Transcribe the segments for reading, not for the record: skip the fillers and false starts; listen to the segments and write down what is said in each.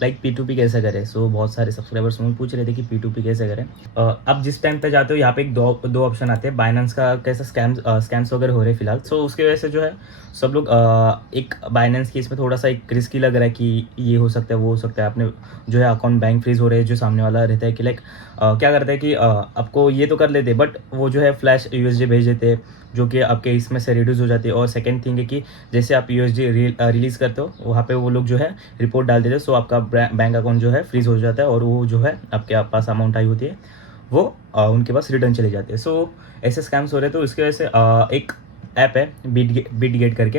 Like P2P कैसे करें। सो बहुत सारे सब्सक्राइबर्स मुझे पूछ रहे थे कि P2P कैसे करें। अब जिस टाइम पे जाते हो यहाँ पे एक दो दो ऑप्शन आते हैं। बाइनेंस का कैसा स्कैम्स वगैरह हो रहे हैं फिलहाल, सो उसकी वजह से जो है सब लोग एक बाइनेंस की इसमें थोड़ा सा एक रिस्की लग रहा है कि ये हो सकता है वो हो सकता है। आपने जो है अकाउंट बैंक फ्रीज हो रहे हैं, जो सामने वाला रहता है कि लाइक क्या करते हैं कि आपको ये तो कर लेते बट वो जो है फ्लैश USD भेज देते हैं, जो कि आपके इसमें से रिड्यूस हो जाती है। और सेकंड थिंग है कि जैसे आप USD रिलीज़ करते हो वहाँ पे वो लोग जो है रिपोर्ट डाल देते हैं, सो आपका बैंक अकाउंट जो है फ्रीज हो जाता है और वो जो है आपके पास अमाउंट आई होती है वो उनके पास रिटर्न चले जाते हैं। सो ऐसे स्कैम्स हो रहे हैं। तो इसकी वजह से एक ऐप है बिटगेट करके।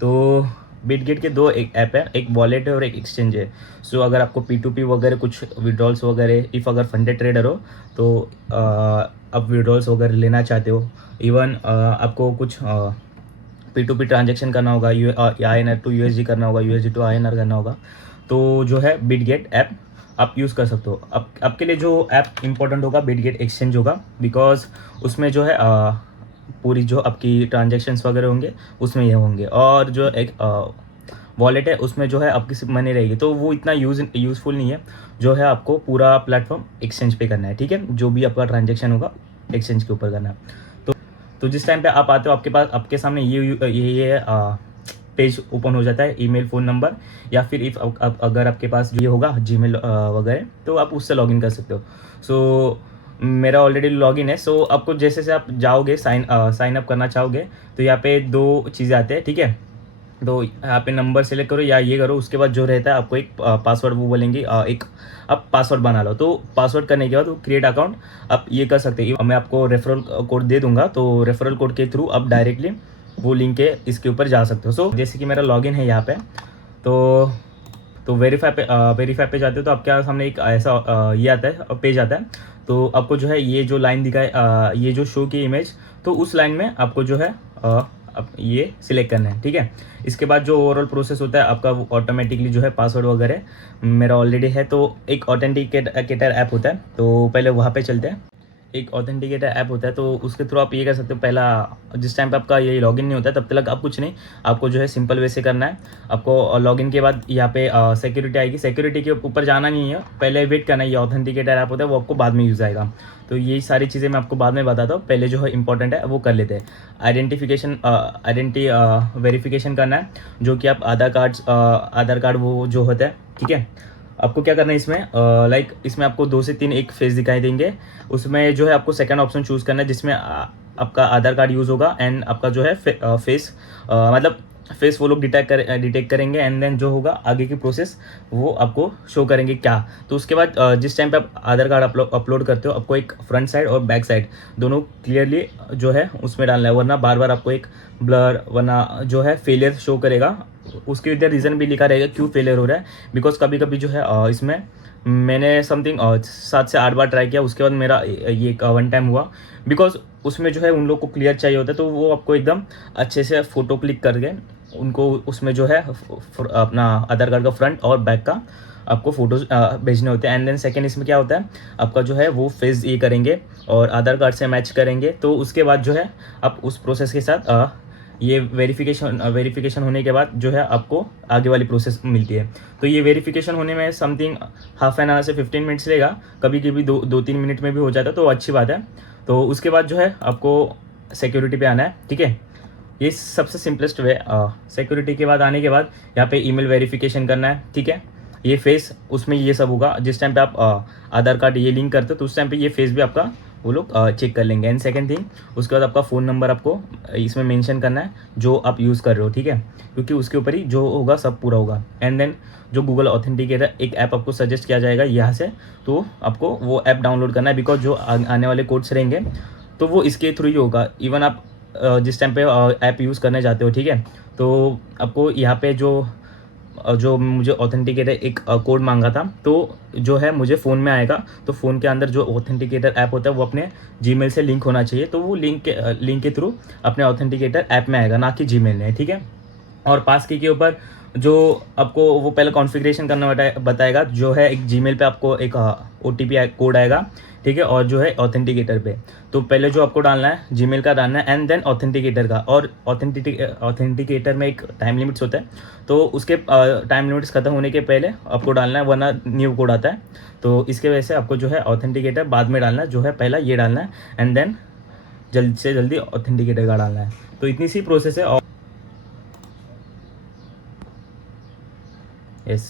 तो बिटगेट के दो एक ऐप है, एक वॉलेट है और एक एक्सचेंज है। सो अगर आपको P2P वगैरह कुछ विड्रॉल्स वगैरह, इफ़ अगर फंडेड ट्रेडर हो तो आप विड्रॉल्स वगैरह लेना चाहते हो, इवन आपको कुछ P2P ट्रांजेक्शन करना होगा, INR टू USD करना होगा, USD टू INR करना होगा, तो जो है बिटगेट ऐप आप यूज़ कर सकते हो। आपके लिए जो ऐप इंपॉर्टेंट होगा बिटगेट एक्सचेंज होगा, बिकॉज उसमें जो है पूरी जो आपकी ट्रांजेक्शन्स वगैरह होंगे उसमें ये होंगे। और जो एक वॉलेट है उसमें जो है आपकी सिर्फ मनी रहेगी, तो वो इतना यूज़फुल नहीं है। जो है आपको पूरा प्लेटफॉर्म एक्सचेंज पे करना है, ठीक है। जो भी आपका ट्रांजेक्शन होगा एक्सचेंज के ऊपर करना है। तो जिस टाइम पे आप आते हो आपके पास आपके सामने ये पेज ओपन हो जाता है, ईमेल, फ़ोन नंबर, या फिर इफ़ अगर आपके पास ये होगा जीमेल वगैरह तो आप उससे लॉगिन कर सकते हो। सो मेरा ऑलरेडी लॉगिन है। सो आपको जैसे से आप जाओगे साइन अप करना चाहोगे तो यहाँ पे दो चीज़ें आते हैं, ठीक है। तो यहाँ पे नंबर सेलेक्ट करो या ये करो, उसके बाद जो रहता है आपको एक पासवर्ड वो बोलेंगे, एक आप पासवर्ड बना लो। तो पासवर्ड करने के बाद वो क्रिएट अकाउंट आप ये कर सकते हैं। मैं आपको रेफरल कोड दे दूंगा, तो रेफरल कोड के थ्रू आप डायरेक्टली वो लिंक के इसके ऊपर जा सकते हो। सो जैसे कि मेरा लॉगिन है यहाँ पे, तो वेरीफाई पे जाते हो तो आपके सामने एक ऐसा ये आता है, पेज आता है। तो आपको जो है ये जो लाइन दिखाए, ये जो शो की इमेज, तो उस लाइन में आपको जो है अब ये सिलेक्ट करना है, ठीक है। इसके बाद जो ओवरऑल प्रोसेस होता है आपका, वो ऑटोमेटिकली जो है पासवर्ड वगैरह मेरा ऑलरेडी है। तो एक ऑथेंटिकेटर ऐप होता है, तो पहले वहाँ पे चलते हैं। एक ऑथेंटिकेटर ऐप होता है, तो उसके थ्रू आप ये कर सकते हो। पहला जिस टाइम पे आपका ये लॉगिन नहीं होता है तब तक आप कुछ नहीं, आपको जो है सिंपल वे से करना है। आपको लॉगिन के बाद यहाँ पे सिक्योरिटी आएगी, सिक्योरिटी के ऊपर जाना नहीं है, पहले वेट करना है। ये ऑथेंटिकेटर ऐप होता है, वो आपको बाद में यूज़ आएगा। तो ये सारी चीज़ें मैं आपको बाद में बताता हूँ, पहले जो है इंपॉर्टेंट है वो कर लेते हैं। आइडेंटिटी वेरिफिकेशन करना है, जो कि आप आधार कार्ड वो जो होता है, ठीक है। आपको क्या करना है इसमें, लाइक इसमें आपको 2 से 3 एक फेस दिखाई देंगे। उसमें जो है आपको सेकंड ऑप्शन चूज़ करना है, जिसमें आपका आधार कार्ड यूज़ होगा एंड आपका जो है फेस, मतलब फेस वो लोग डिटेक्ट करेंगे। एंड देन जो होगा आगे की प्रोसेस वो आपको शो करेंगे क्या। तो उसके बाद जिस टाइम पे आप आधार कार्ड अपलोड करते हो, आपको एक फ्रंट साइड और बैक साइड दोनों क्लियरली जो है उसमें डालना है, वरना बार बार आपको एक ब्लर, वरना जो है फेलियर शो करेगा। उसके इधर रीज़न भी लिखा रहेगा क्यों फेलियर हो रहा है, बिकॉज कभी कभी जो है इसमें मैंने समथिंग 7 से 8 बार ट्राई किया, उसके बाद मेरा ये वन टाइम हुआ। बिकॉज उसमें जो है उन लोग को क्लियर चाहिए होता है, तो वो आपको एकदम अच्छे से फ़ोटो क्लिक करके उनको उसमें जो है अपना आधार कार्ड का फ्रंट और बैक का आपको फ़ोटोज़ भेजने होते हैं। एंड देन सेकेंड इसमें क्या होता है, आपका जो है वो फेस ये करेंगे और आधार कार्ड से मैच करेंगे। तो उसके बाद जो है आप उस प्रोसेस के साथ ये वेरिफिकेशन होने के बाद जो है आपको आगे वाली प्रोसेस मिलती है। तो ये वेरिफिकेशन होने में समथिंग हाफ एन आवर से 15 मिनट्स लेगा, कभी कभी 2-3 मिनट में भी हो जाता है, तो अच्छी बात है। तो उसके बाद जो है आपको सिक्योरिटी पे आना है, ठीक है। ये सबसे सिंपलेस्ट वे। सिक्योरिटी के बाद आने के बाद यहाँ पे ईमेल वेरिफिकेशन करना है, ठीक है। ये फेस उसमें ये सब होगा, जिस टाइम पे आप आधार कार्ड ये लिंक करते हो तो उस टाइम पे ये फेस भी आपका वो लोग चेक कर लेंगे। एंड सेकंड थिंग, उसके बाद आपका फ़ोन नंबर आपको इसमें मेंशन करना है जो आप यूज़ कर रहे हो, ठीक है, क्योंकि उसके ऊपर ही जो होगा सब पूरा होगा। एंड देन जो गूगल ऑथेंटिकेटर एक ऐप आपको सजेस्ट किया जाएगा यहाँ से, तो आपको वो ऐप डाउनलोड करना है, बिकॉज जो आने वाले कोड्स रहेंगे तो वो इसके थ्रू ही होगा। इवन आप जिस टाइम पे ऐप यूज़ करने जाते हो, ठीक है, तो आपको यहाँ पे जो मुझे ऑथेंटिकेटर एक कोड मांगा था, तो जो है मुझे फ़ोन में आएगा। तो फ़ोन के अंदर जो ऑथेंटिकेटर ऐप होता है वो अपने जीमेल से लिंक होना चाहिए, तो वो लिंक के थ्रू अपने ऑथेंटिकेटर ऐप में आएगा, ना कि जीमेल में, ठीक है। और पास की के ऊपर जो आपको वो पहले कॉन्फ़िगरेशन करना बताएगा, जो है एक जीमेल पे आपको एक ओटीपी कोड आएगा, ठीक है, और जो है ऑथेंटिकेटर पे। तो पहले जो आपको डालना है जीमेल का डालना है एंड देन ऑथेंटिकेटर का, और ऑथेंटिकेटर में एक टाइम लिमिट्स होता है, तो उसके टाइम लिमिट्स खत्म होने के पहले आपको डालना है, वरना न्यू कोड आता है। तो इसके वजह से आपको जो है ऑथेंटिकेटर बाद में डालना है, जो है पहला ये डालना है एंड देन जल्द से जल्दी ऑथेंटिकेटर का डालना है। तो इतनी सी प्रोसेस है। और इस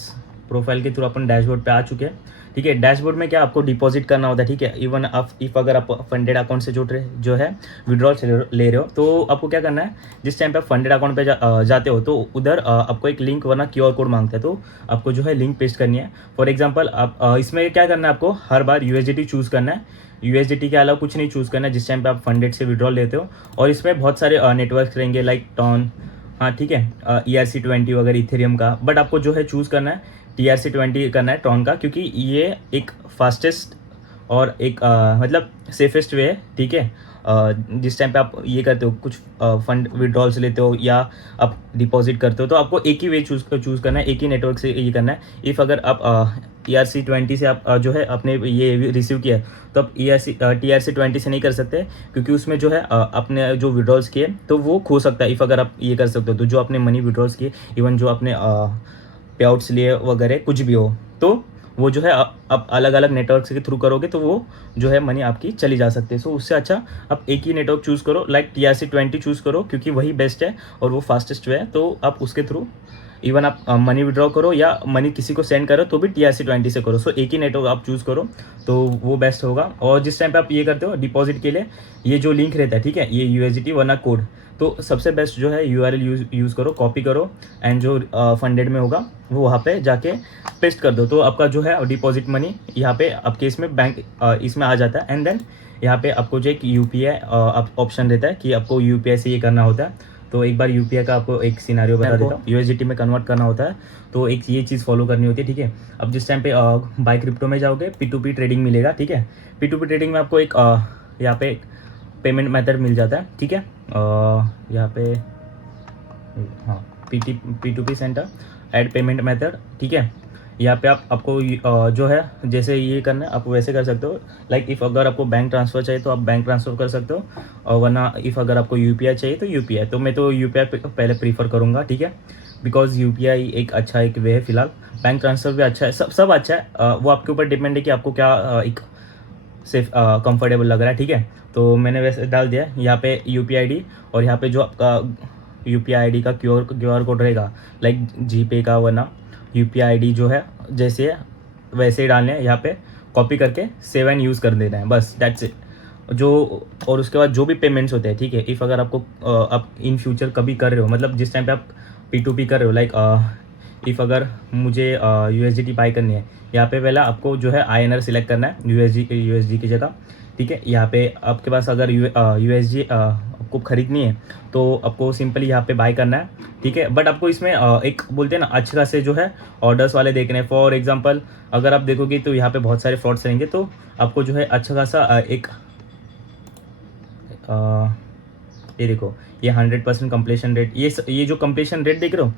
प्रोफाइल के थ्रू अपन डैशबोर्ड पे आ चुके हैं, ठीक है। डैशबोर्ड में क्या आपको डिपॉजिट करना होता है, ठीक है। इवन आप इफ अगर आप फंडेड अकाउंट से जो है विड्रॉल ले रहे हो, तो आपको क्या करना है, जिस टाइम पे आप फंडेड अकाउंट पे जाते हो, तो उधर आपको एक लिंक वरना क्यूआर कोड मांगता है, तो आपको जो है लिंक पेस्ट करनी है। फॉर एग्जाम्पल आप इसमें क्या करना है, आपको हर बार यूएसडीटी चूज़ करना है, यूएसडीटी के अलावा कुछ नहीं चूज़ करना है जिस टाइम पे आप फंडेड से विड्रॉल लेते हो। और इसमें बहुत सारे नेटवर्क रहेंगे लाइक टॉन, हाँ ठीक है, ERC20 वगैरह इथेरियम का, बट आपको जो है चूज़ करना है TRC20 करना है ट्रॉन का, क्योंकि ये एक फास्टेस्ट और एक मतलब सेफेस्ट वे है, ठीक है। जिस टाइम पे आप ये करते हो, कुछ फंड विड्रॉल्स लेते हो या आप डिपॉजिट करते हो, तो आपको एक ही वे चूज़ करना है, एक ही नेटवर्क से ये करना है। इफ़ अगर आप ERC20 से आप जो है अपने ये रिसीव किया है, तो आप TRC20 से नहीं कर सकते, क्योंकि उसमें जो है अपने जो विड्रॉल्स किए तो वो खो सकता है। इफ़ अगर आप ये कर सकते हो, तो जो आपने मनी विड्रॉल्स किए, इवन जो आपने पे आउट्स लिए वगैरह कुछ भी हो, तो वो जो है आप अलग अलग नेटवर्क के थ्रू करोगे, तो वो जो है मनी आपकी चली जा सकती है। सो उससे अच्छा आप एक ही नेटवर्क चूज़ करो, लाइक TRC20 चूज़ करो, क्योंकि वही बेस्ट है और वो फास्टेस्ट वे है। तो आप उसके थ्रू इवन आप मनी विड्रॉ करो या मनी किसी को सेंड करो, तो भी TRC20 से करो। सो एक ही नेटवर्क आप चूज़ करो, तो वो बेस्ट होगा। और जिस टाइम पे आप ये करते हो डिपॉजिट के लिए, ये जो लिंक रहता है, ठीक है, ये USDT वरना कोड, तो सबसे बेस्ट जो है URL यूज़ करो, कॉपी करो एंड जो फंडेड में होगा वो वहाँ पे जाके पेस्ट कर दो, तो आपका जो है डिपॉजिट मनी यहाँ पे आपके इसमें बैंक इसमें आ जाता है। एंड देन यहाँ पे आपको जो एक UPI ऑप्शन रहता है कि आपको UPI से ये करना होता है। तो एक बार UPI का आपको एक सिनारियो बता देता हूँ। USDT में कन्वर्ट करना होता है, तो एक ये चीज़ फॉलो करनी होती है, ठीक है। अब जिस टाइम पे बाय क्रिप्टो में जाओगे, P2P ट्रेडिंग मिलेगा, ठीक है। P2P ट्रेडिंग में आपको एक यहाँ पे पेमेंट मेथड मिल जाता है, ठीक है। यहाँ पे हाँ P2P centre add payment method, ठीक है। यहाँ पे आपको जो है जैसे ये करना है आप वैसे कर सकते हो। लाइक इफ़ अगर आपको बैंक ट्रांसफ़र चाहिए तो आप बैंक ट्रांसफ़र कर सकते हो, और वरना इफ़ अगर आपको UPI चाहिए तो UPI। तो मैं तो UPI पहले प्रीफर करूँगा, ठीक है, बिकॉज UPI एक अच्छा एक वे है। फिलहाल बैंक ट्रांसफ़र भी अच्छा है, सब अच्छा है। वो आपके ऊपर डिपेंड है कि आपको क्या एक सेफ कंफर्टेबल लग रहा है, ठीक है। तो मैंने वैसे डाल दिया यहाँ पे UPI ID, और यहाँ पे जो आपका UPI ID का QR कोड रहेगा, लाइक GPay का, वरना UPI ID जो है जैसे वैसे ही डालने हैं, यहाँ पे कॉपी करके सेव एंड यूज़ कर देना है, बस दैट्स इट। जो और उसके बाद जो भी पेमेंट्स होते हैं, ठीक है, इफ़ अगर आपको आप इन फ्यूचर कभी कर रहे हो, मतलब जिस टाइम पे आप P2P कर रहे हो, लाइक इफ़ अगर मुझे USDT बाई करनी है, यहाँ पे पहला आपको जो है INR सिलेक्ट करना है USD की जगह, ठीक है। यहाँ पे आपके पास अगर USD आपको ख़रीदनी है, तो आपको सिंपली यहाँ पे बाय करना है, ठीक है। बट आपको इसमें एक बोलते हैं ना अच्छे खासे जो है ऑर्डर्स वाले देखने हैं। फॉर एग्जांपल अगर आप देखोगे तो यहाँ पे बहुत सारे फ्रॉड्स रहेंगे, तो आपको जो है अच्छा खासा एक ये देखो, ये 100% कंप्लीशन रेट, ये जो कंप्लीशन रेट देख रहे हो,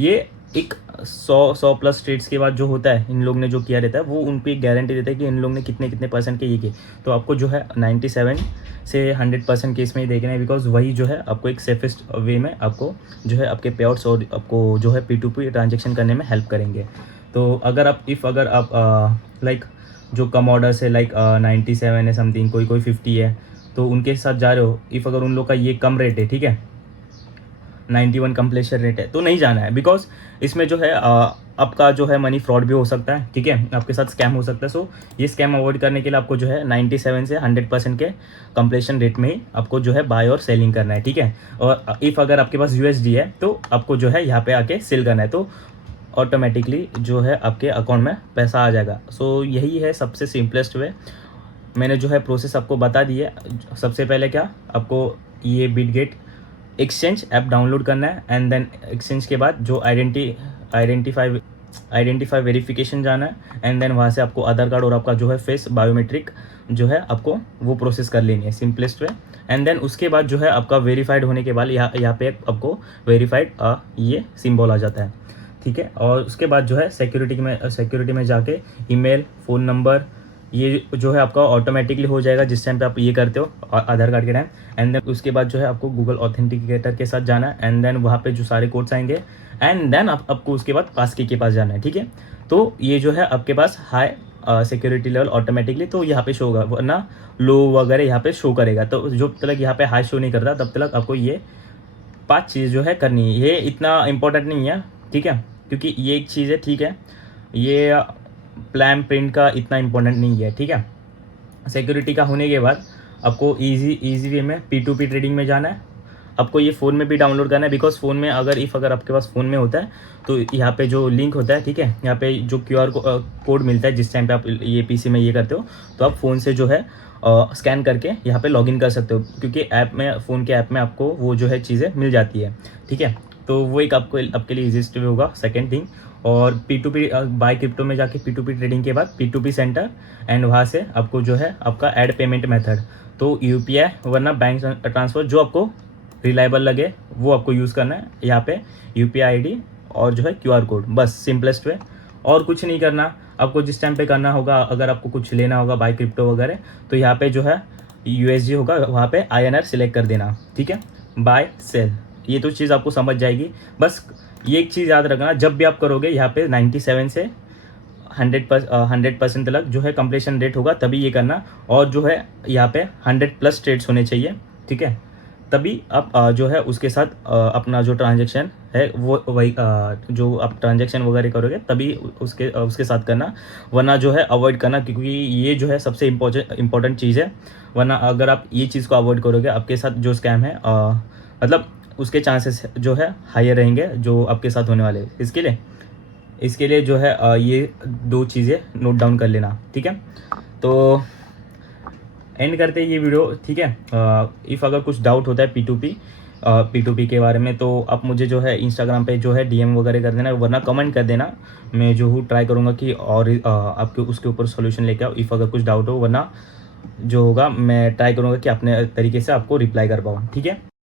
ये एक 100 प्लस स्टेट्स के बाद जो होता है, इन लोग ने जो किया रहता है, वो उन पर एक गारंटी देता है कि इन लोग ने कितने परसेंट के ये किए। तो आपको जो है 97 से 100% केस में ही देखना है, बिकॉज वही जो है आपको एक सेफेस्ट वे में आपको जो है आपके पे आउट्स और आपको जो है P2P ट्रांजेक्शन करने में हेल्प करेंगे। तो अगर आप लाइक जो कम ऑर्डर्स है, लाइक 97 है समथिंग, कोई 50 है, तो उनके साथ जा रहे हो, इफ़ अगर उन लोग का ये कम रेट है, ठीक है, 91 कंप्लीशन रेट है, तो नहीं जाना है, बिकॉज इसमें जो है आपका जो है मनी फ्रॉड भी हो सकता है, ठीक है, आपके साथ स्कैम हो सकता है। सो ये स्कैम अवॉइड करने के लिए आपको जो है 97 से 100% के कंप्लीशन रेट में ही आपको जो है बाय और सेलिंग करना है, ठीक है। और इफ़ अगर आपके पास USD है, तो आपको जो है यहाँ पे आके सेल करना है, तो ऑटोमेटिकली जो है आपके अकाउंट में पैसा आ जाएगा। सो यही है सबसे सिंपलेस्ट वे। मैंने जो है प्रोसेस आपको बता दी है। सबसे पहले क्या, आपको ये बिटगेट एक्सचेंज ऐप डाउनलोड करना है, एंड देन एक्सचेंज के बाद जो आइडेंटिफाई वेरिफिकेशन जाना है, एंड देन वहाँ से आपको आधार कार्ड और आपका जो है फेस बायोमेट्रिक जो है आपको वो प्रोसेस कर लेनी है, सिंपलेस्ट वे। एंड देन उसके बाद जो है आपका वेरीफाइड होने के बाद यहाँ पे आपको वेरीफाइड ये सिंबल आ जाता है। ठीक है। और उसके बाद जो है सिक्योरिटी में जाके ईमेल, फ़ोन नंबर, ये जो है आपका ऑटोमेटिकली हो जाएगा जिस टाइम पे आप ये करते हो आधार कार्ड के टाइम। एंड देन उसके बाद जो है आपको गूगल ऑथेंटिकेटर के साथ जाना है, एंड देन वहाँ पे जो सारे कोड्स आएंगे, एंड देन आपको उसके बाद पास की के पास जाना है, ठीक है। तो ये जो है आपके पास हाई सिक्योरिटी लेवल ऑटोमेटिकली तो यहाँ पे शो होगा, वरना लो वगैरह यहाँ पे शो करेगा। तो जब तक यहाँ पे हाई शो नहीं करता तब तक आपको ये 5 चीज़ जो है करनी है। ये इतना इम्पोर्टेंट नहीं है, ठीक है, क्योंकि ये एक चीज़ है, ठीक है, ये प्लान प्रिंट का इतना इम्पोर्टेंट नहीं है, ठीक है। सिक्योरिटी का होने के बाद आपको इजी वे में P2P ट्रेडिंग में जाना है। आपको ये फ़ोन में भी डाउनलोड करना है, बिकॉज फ़ोन में अगर आपके पास फ़ोन में होता है तो यहाँ पे जो लिंक होता है, ठीक है, यहाँ पे जो QR कोड मिलता है जिस टाइम पे आप ये PC में ये करते हो, तो आप फ़ोन से जो है स्कैन करके यहाँ पे लॉगिन कर सकते हो, क्योंकि ऐप में, फ़ोन के ऐप में आपको वो जो है चीज़ें मिल जाती है, ठीक है। तो वो एक आपके लिए ईजीएस्ट वे होगा, सेकेंड थिंग। और P2P बाय क्रिप्टो में जाके P2P ट्रेडिंग के बाद P2P सेंटर, एंड वहाँ से आपको जो है आपका ऐड पेमेंट मेथड, तो UPI वरना बैंक ट्रांसफ़र जो आपको रिलायबल लगे वो आपको यूज़ करना है। यहाँ पे UPI ID और जो है QR कोड, बस सिंपलेस्ट वे। और कुछ नहीं करना आपको। जिस टाइम पे करना होगा, अगर आपको कुछ लेना होगा बाय क्रिप्टो वगैरह, तो यहाँ पे जो है USD होगा, वहाँ पे INR सिलेक्ट कर देना, ठीक है, बाय सेल। ये तो चीज़ आपको समझ जाएगी। बस ये एक चीज़ याद रखना, जब भी आप करोगे यहाँ पे 97 से 100% तक जो है कंप्लीशन रेट होगा, तभी ये करना। और जो है यहाँ पे 100+ ट्रेड्स होने चाहिए, ठीक है, तभी आप जो है उसके साथ अपना जो ट्रांजैक्शन है वो वही जो आप ट्रांजैक्शन वगैरह करोगे तभी उसके साथ करना, वरना जो है अवॉइड करना, क्योंकि ये जो है सबसे इम्पोर्टेंट चीज़ है। वरना अगर आप ये चीज़ को अवॉइड करोगे, आपके साथ जो स्कैम है मतलब उसके चांसेस जो है हायर रहेंगे जो आपके साथ होने वाले। इसके लिए जो है ये 2 चीज़ें नोट डाउन कर लेना, ठीक है। तो एंड करते हैं ये वीडियो, ठीक है। इफ़ अगर कुछ डाउट होता है P2P के बारे में, तो आप मुझे जो है इंस्टाग्राम पे जो है DM वगैरह कर देना, वरना कमेंट कर देना। मैं जो हूँ ट्राई करूँगा कि और आपके उसके ऊपर सॉल्यूशन लेके आओ, इफ़ अगर कुछ डाउट हो, वरना जो होगा मैं ट्राई करूँगा कि अपने तरीके से आपको रिप्लाई कर पाऊँ, ठीक है।